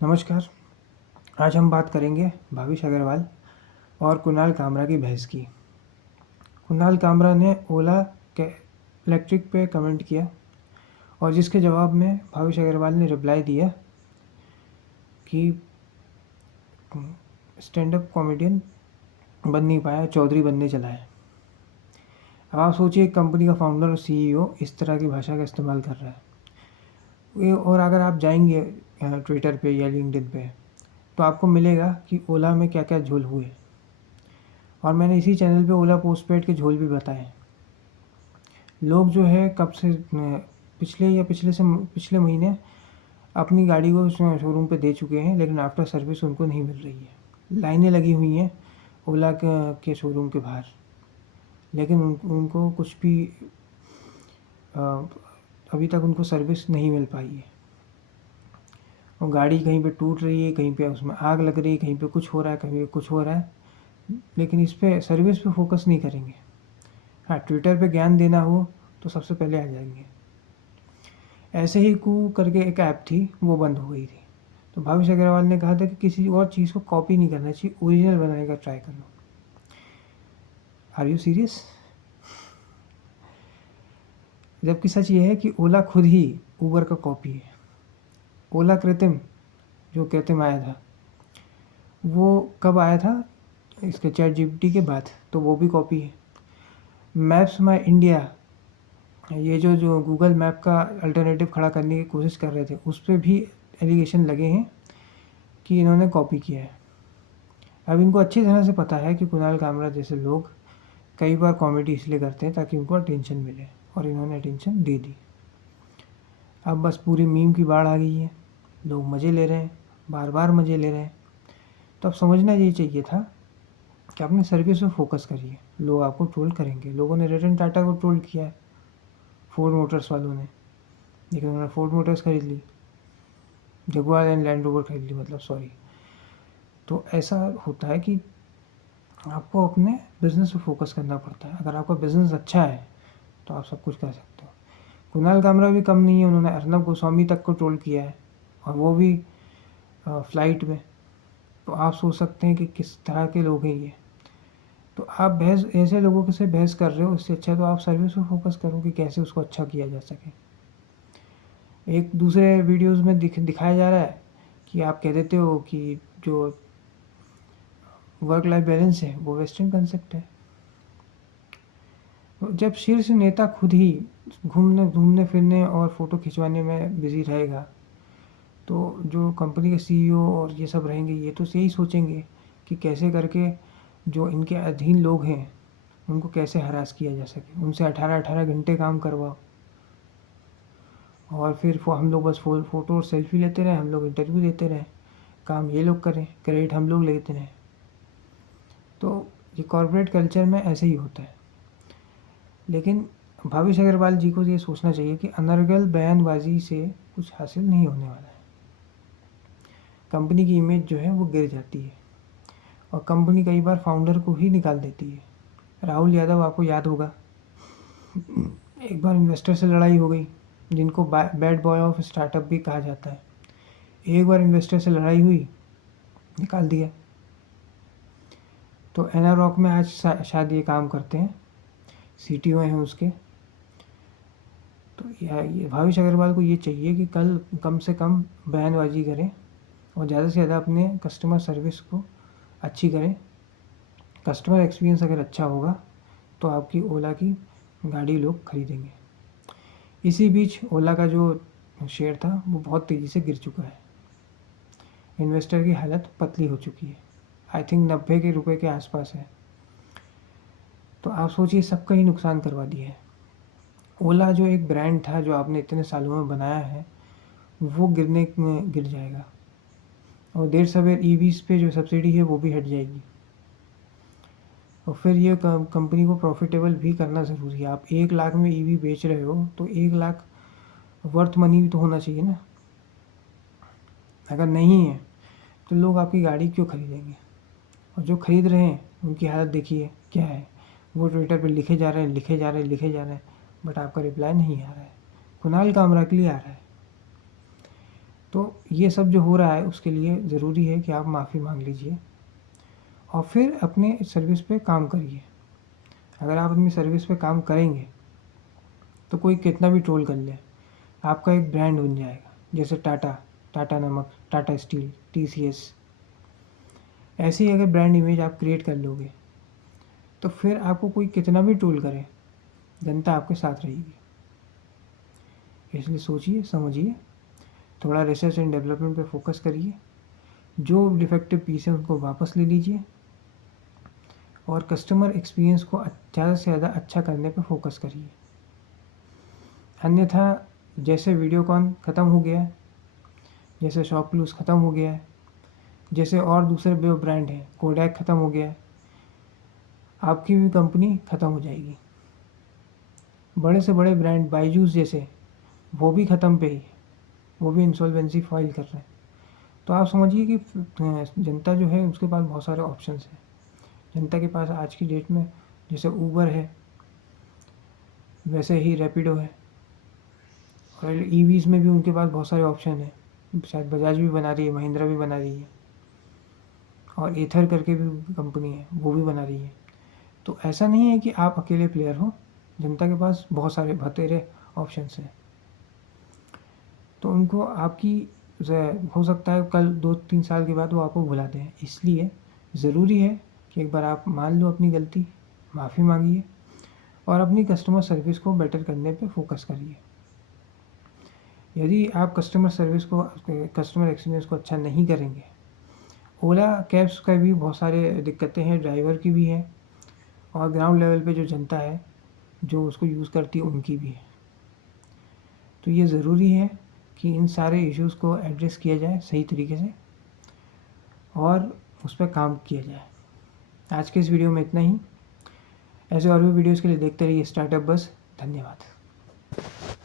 नमस्कार। आज हम बात करेंगे भाविश अग्रवाल और कुणाल कामरा की बहस की। कुणाल कामरा ने ओला के इलेक्ट्रिक पे कमेंट किया और जिसके जवाब में भाविश अग्रवाल ने रिप्लाई दिया कि स्टैंड अप कॉमेडियन बन नहीं पाया, चौधरी बनने चला है। अब आप सोचिए, एक कंपनी का फाउंडर और सीईओ इस तरह की भाषा का इस्तेमाल कर रहा है। और अगर आप जाएंगे ट्विटर पे या लिंक्डइन पे तो आपको मिलेगा कि ओला में क्या क्या झोल हुए। और मैंने इसी चैनल पे ओला पोस्टपेड के झोल भी बताए। लोग जो है कब से पिछले महीने अपनी गाड़ी को शोरूम पे दे चुके हैं, लेकिन आफ्टर सर्विस उनको नहीं मिल रही है। लाइनें लगी हुई हैं ओला के शोरूम के बाहर, लेकिन उनको कुछ भी अभी तक उनको सर्विस नहीं मिल पाई है। और गाड़ी कहीं पे टूट रही है, कहीं पे उसमें आग लग रही है, कहीं पे कुछ हो रहा है, कहीं पे कुछ हो रहा है, लेकिन इस पे सर्विस पे फोकस नहीं करेंगे। हाँ, ट्विटर पे ज्ञान देना हो तो सबसे पहले आ जाएंगे। ऐसे ही कू करके एक ऐप थी, वो बंद हो गई थी। तो भाविश अग्रवाल ने कहा था कि किसी और चीज़ को कॉपी नहीं करना चाहिए, ओरिजिनल बनाने का ट्राई कर लो। Are you serious? जबकि सच ये है कि ओला खुद ही ऊबर का कॉपी है। ओला कृत्रिम, जो कृत्रिम आया था, वो कब आया था? इसके चैट जीपीटी के बाद, तो वो भी कॉपी है। मैप्स माई इंडिया, ये जो गूगल मैप का अल्टरनेटिव खड़ा करने की कोशिश कर रहे थे, उस पर भी एलिगेशन लगे हैं कि इन्होंने कॉपी किया है। अब इनको अच्छी तरह से पता है कि कुणाल कामरा जैसे लोग कई बार कॉमेडी इसलिए करते हैं ताकि उनको अटेंशन मिले, और इन्होंने अटेंशन दे दी। अब बस पूरी मीम की बाढ़ आ गई है, लोग मज़े ले रहे हैं, बार बार मज़े ले रहे हैं। तो अब समझना यही चाहिए था कि अपने सर्विस पे फोकस करिए। लोग आपको ट्रोल करेंगे। लोगों ने रतन टाटा को ट्रोल किया है, फोर्ड मोटर्स वालों ने, लेकिन उन्होंने फोर्ड मोटर्स खरीद ली, जगुआर एंड लैंड रोवर खरीद ली, मतलब सॉरी। तो ऐसा होता है कि आपको अपने बिज़नेस पे फोकस करना पड़ता है। अगर आपका बिज़नेस अच्छा है तो आप सब कुछ कर सकते हो। कुणाल कामरा भी कम नहीं है, उन्होंने अर्नब गोस्वामी तक को ट्रोल किया है, और वो भी फ्लाइट में। तो आप सोच सकते हैं कि किस तरह के लोग हैं ये। तो आप बहस ऐसे लोगों के से बहस कर रहे हो, इससे अच्छा तो आप सर्विस पे फोकस करो कि कैसे उसको अच्छा किया जा सके। एक दूसरे वीडियोस में दिखाया जा रहा है कि आप कह देते हो कि जो वर्क लाइफ बैलेंस है वो वेस्टर्न कंसेप्ट है। तो जब शीर्ष नेता खुद ही घूमने फिरने और फ़ोटो खिंचवाने में बिज़ी रहेगा, तो जो कंपनी के सीईओ और ये सब रहेंगे, ये तो यही सोचेंगे कि कैसे करके जो इनके अधीन लोग हैं उनको कैसे हरास किया जा सके, उनसे 18-18 घंटे काम करवाओ, और फिर हम लोग बस फ़ोटो और सेल्फी लेते रहें, हम लोग इंटरव्यू देते रहें, काम ये लोग करें, क्रेडिट हम लोग लेते रहें। तो ये कॉर्पोरेट कल्चर में ऐसे ही होता है। लेकिन भाविश अग्रवाल जी को ये सोचना चाहिए कि अनर्गल बयानबाजी से कुछ हासिल नहीं होने वाला है। कंपनी की इमेज जो है वो गिर जाती है, और कंपनी कई बार फाउंडर को ही निकाल देती है। राहुल यादव, आपको याद होगा, एक बार इन्वेस्टर से लड़ाई हो गई, जिनको बैड बॉय ऑफ स्टार्टअप भी कहा जाता है। एक बार इन्वेस्टर से लड़ाई हुई, निकाल दिया। तो एनारॉक में आज शायद ये काम करते हैं, सीटीओ हैं उसके। तो ये भाविश अग्रवाल को ये चाहिए कि कल कम से कम बयानबाजी करें और ज़्यादा से ज़्यादा अपने कस्टमर सर्विस को अच्छी करें। कस्टमर एक्सपीरियंस अगर अच्छा होगा तो आपकी ओला की गाड़ी लोग खरीदेंगे। इसी बीच ओला का जो शेयर था वो बहुत तेज़ी से गिर चुका है। इन्वेस्टर की हालत पतली हो चुकी है, आई थिंक 90 के रुपये के आसपास है। तो आप सोचिए, सबका ही नुकसान करवा दिया है। ओला जो एक ब्रांड था जो आपने इतने सालों में बनाया है, वो गिर जाएगा, और देर सवेर ईवीज़ पे जो सब्सिडी है वो भी हट जाएगी। और फिर ये कंपनी को प्रॉफिटेबल भी करना ज़रूरी है। आप 1 लाख में ईवी बेच रहे हो तो 1 लाख वर्थ मनी भी तो होना चाहिए ना। अगर नहीं है तो लोग आपकी गाड़ी क्यों खरीदेंगे? और जो खरीद रहे हैं उनकी हालत देखिए क्या है। वो ट्विटर पर लिखे जा रहे हैं, बट आपका रिप्लाई नहीं आ रहा है। कुणाल कामरा के लिए आ रहा है। तो ये सब जो हो रहा है उसके लिए ज़रूरी है कि आप माफ़ी मांग लीजिए और फिर अपने सर्विस पे काम करिए। अगर आप अपनी सर्विस पे काम करेंगे तो कोई कितना भी ट्रोल कर ले, आपका एक ब्रांड बन जाएगा। जैसे टाटा नमक, टाटा स्टील, TCS, ऐसी ही अगर ब्रांड इमेज आप क्रिएट कर लोगे तो फिर आपको कोई कितना भी ट्रोल करे, जनता आपके साथ रहेगी। इसलिए सोचिए, समझिए, थोड़ा रिसर्च एंड डेवलपमेंट पे फोकस करिए, जो डिफेक्टिव पीस है उनको वापस ले लीजिए और कस्टमर एक्सपीरियंस को ज़्यादा से ज़्यादा अच्छा करने पे फोकस करिए। अन्यथा जैसे वीडियोकॉन ख़त्म हो गया है, जैसे शॉपक्लूज़ ख़त्म हो गया है, जैसे और दूसरे जो ब्रांड हैं, कोडैक ख़त्म हो गया है, आपकी भी कंपनी ख़त्म हो जाएगी। बड़े से बड़े ब्रांड बायजूस जैसे, वो भी ख़त्म पे ही, वो भी इंसॉल्वेंसी फाइल कर रहे हैं। तो आप समझिए कि जनता जो है उसके पास बहुत सारे ऑप्शंस हैं। जनता के पास आज की डेट में जैसे ऊबर है, वैसे ही रैपिडो है, और EVs में भी उनके पास बहुत सारे ऑप्शन हैं। शायद बजाज भी बना रही है, महिंद्रा भी बना रही है, और एथर करके भी कंपनी है, वो भी बना रही है। तो ऐसा नहीं है कि आप अकेले प्लेयर हो, जनता के पास बहुत सारे बतेरे ऑप्शंस हैं। तो उनको आपकी हो सकता है कल 2-3 साल के बाद वो आपको भुला दें। इसलिए ज़रूरी है कि एक बार आप मान लो अपनी गलती, माफ़ी मांगिए और अपनी कस्टमर सर्विस को बेटर करने पे फोकस करिए। यदि आप कस्टमर एक्सपीरियंस को अच्छा नहीं करेंगे, ओला कैब्स का भी बहुत सारे दिक्कतें हैं, ड्राइवर की भी है और ग्राउंड लेवल पे जो जनता है जो उसको यूज़ करती है उनकी भी है। तो ये ज़रूरी है कि इन सारे इश्यूज़ को एड्रेस किया जाए सही तरीके से और उस पर काम किया जाए। आज के इस वीडियो में इतना ही। ऐसे और भी वीडियोज़ के लिए देखते रहिए स्टार्टअप बस। धन्यवाद।